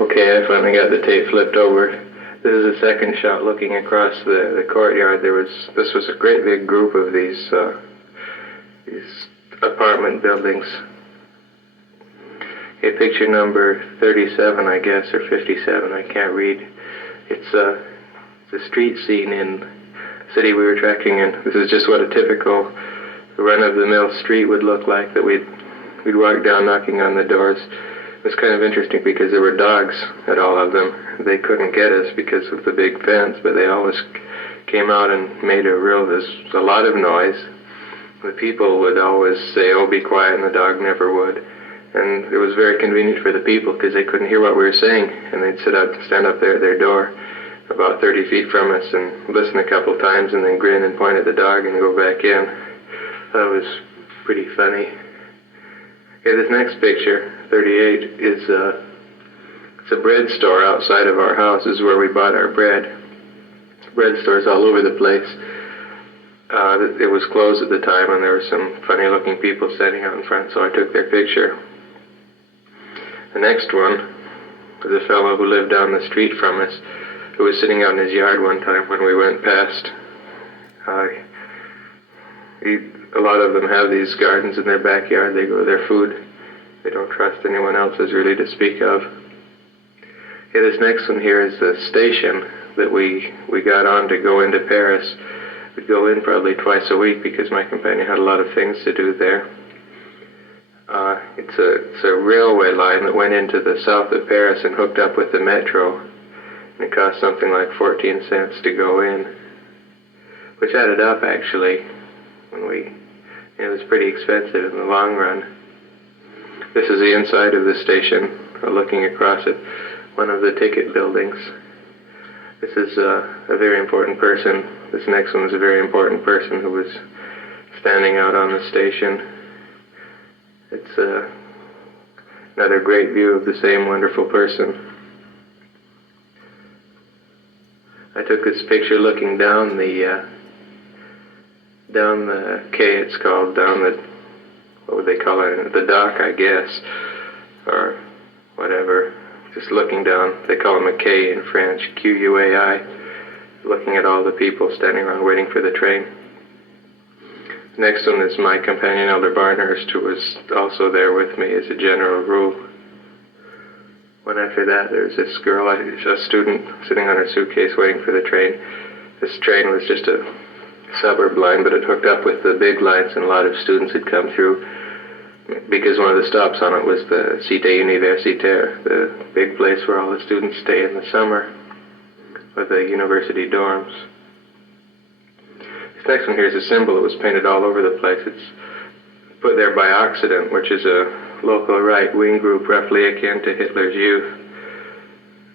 Okay, I finally got the tape flipped over. This is a second shot looking across the courtyard. This was a great big group of these apartment buildings. Okay, picture number 37, I guess, or 57, I can't read. It's a street scene in the city we were tracking in. This is just what a typical run-of-the-mill street would look like that we'd walk down knocking on the doors. It was kind of interesting because there were dogs at all of them. They couldn't get us because of the big fence, but they always came out and made there's a lot of noise. The people would always say, "Oh, be quiet," and the dog never would. And it was very convenient for the people because they couldn't hear what we were saying, and they'd stand up there at their door about 30 feet from us and listen a couple times and then grin and point at the dog and go back in. That was pretty funny. Okay, this next picture, 38, it's a bread store outside of our house. This is where we bought our bread. Bread stores all over the place. It was closed at the time, and there were some funny-looking people standing out in front, so I took their picture. The next one was a fellow who lived down the street from us, who was sitting out in his yard one time when we went past. A lot of them have these gardens in their backyard. They grow their food. They don't trust anyone else's really to speak of. Okay, this next one here is the station that we got on to go into Paris. We'd go in probably twice a week because my companion had a lot of things to do there. It's a railway line that went into the south of Paris and hooked up with the metro. And it cost something like 14 cents to go in, which added up actually. It was pretty expensive in the long run. This is the inside of the station, looking across at one of the ticket buildings. This is a very important person. This next one is a very important person who was standing out on the station. It's another great view of the same wonderful person. I took this picture looking down the quay, it's called, what would they call it, the dock, I guess, or whatever, just looking down. They call them a quay in French, Q-U-A-I, looking at all the people standing around waiting for the train. The next one is my companion, Elder Barnhurst, who was also there with me as a general rule. One after that, there's this girl, a student, sitting on her suitcase waiting for the train. This train was just a suburb line, but it hooked up with the big lines, and a lot of students had come through because one of the stops on it was the Cité Universitaire, the big place where all the students stay in the summer with the university dorms. This next one here is a symbol that was painted all over the place. It's put there by Occident, which is a local right-wing group roughly akin to Hitler's Youth.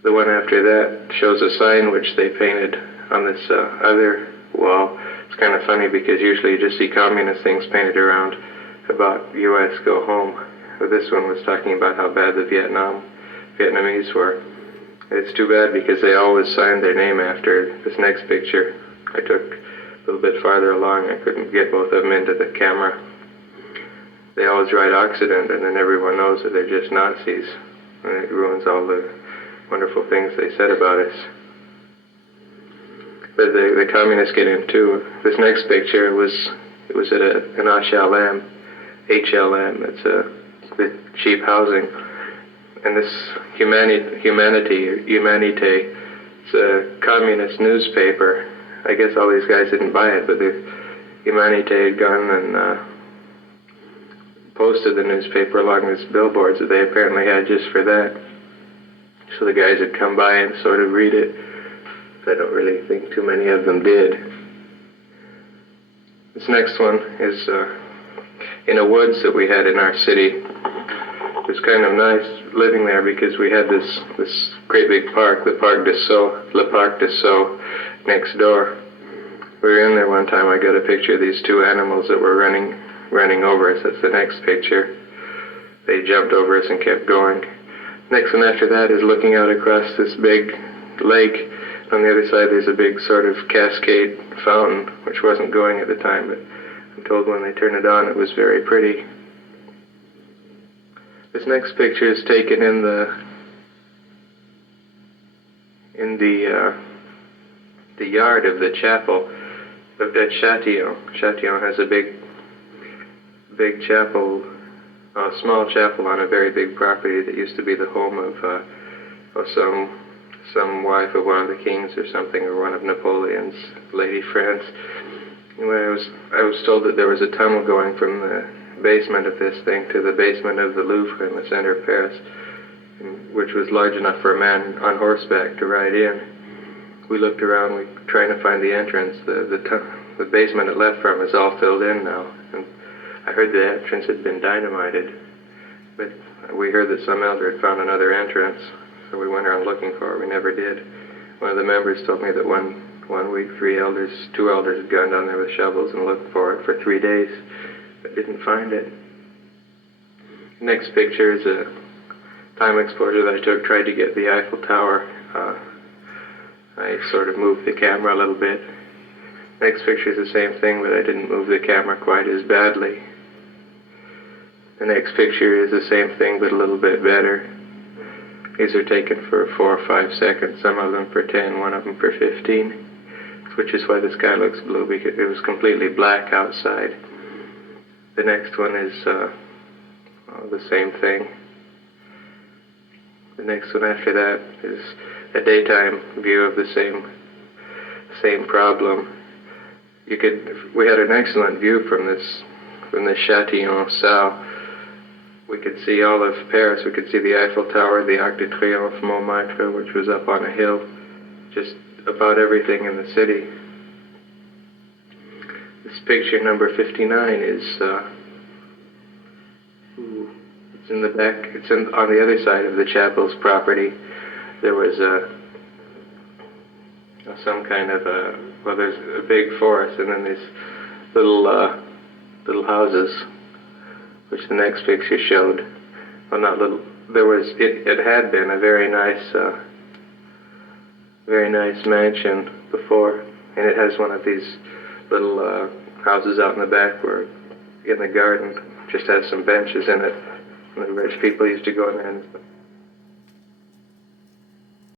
The one after that shows a sign which they painted on this other wall. It's kind of funny because usually you just see communist things painted around about U.S. go home. But this one was talking about how bad the Vietnamese were. It's too bad because they always signed their name after this next picture. I took a little bit farther along. I couldn't get both of them into the camera. They always write Occident, and then everyone knows that they're just Nazis. And it ruins all the wonderful things they said about us. But the communists get in too. This next picture was at an HLM. It's the cheap housing. And this Humanité, it's a communist newspaper. I guess all these guys didn't buy it, but the Humanité had gone and posted the newspaper along these billboards that they apparently had just for that. So the guys would come by and sort of read it. I don't really think too many of them did. This next one is in a woods that we had in our city. It was kind of nice living there because we had this great big park, Le Parc de Sceaux, next door. We were in there one time. I got a picture of these two animals that were running over us. That's the next picture. They jumped over us and kept going. Next one after that is looking out across this big lake. On the other side there's a big sort of cascade fountain, which wasn't going at the time, but I'm told when they turned it on it was very pretty. This next picture is taken in the yard of the chapel of that Châtillon. Châtillon has a big chapel, a small chapel on a very big property that used to be the home of some wife of one of the kings or something, or one of Napoleon's lady friends. Anyway, I was told that there was a tunnel going from the basement of this thing to the basement of the Louvre in the center of Paris, which was large enough for a man on horseback to ride in. We looked around, we trying to find the entrance. The basement it left from is all filled in now, and I heard the entrance had been dynamited, but we heard that some elder had found another entrance, so we went around looking for it. We never did. One of the members told me that one week two elders had gone down there with shovels and looked for it for 3 days, but didn't find it. Next picture is a time exposure that I took, tried to get the Eiffel Tower. I sort of moved the camera a little bit. Next picture is the same thing, but I didn't move the camera quite as badly. The next picture is the same thing, but a little bit better. These are taken for 4 or 5 seconds, some of them for 10, one of them for 15, which is why the sky looks blue, because it was completely black outside. The next one is the same thing. The next one after that is a daytime view of the same problem. We had an excellent view from this Châtillon Sao. We could see all of Paris. We could see the Eiffel Tower, the Arc de Triomphe, Montmartre, which was up on a hill, just about everything in the city. This picture number 59 is it's in the back. It's on the other side of the chapel's property. There was some kind of there's a big forest, and then these little houses, which the next picture showed. Well, not little. It had been a very nice mansion before, and it has one of these little houses out in the back where, in the garden, just has some benches in it, and the rich people used to go in there and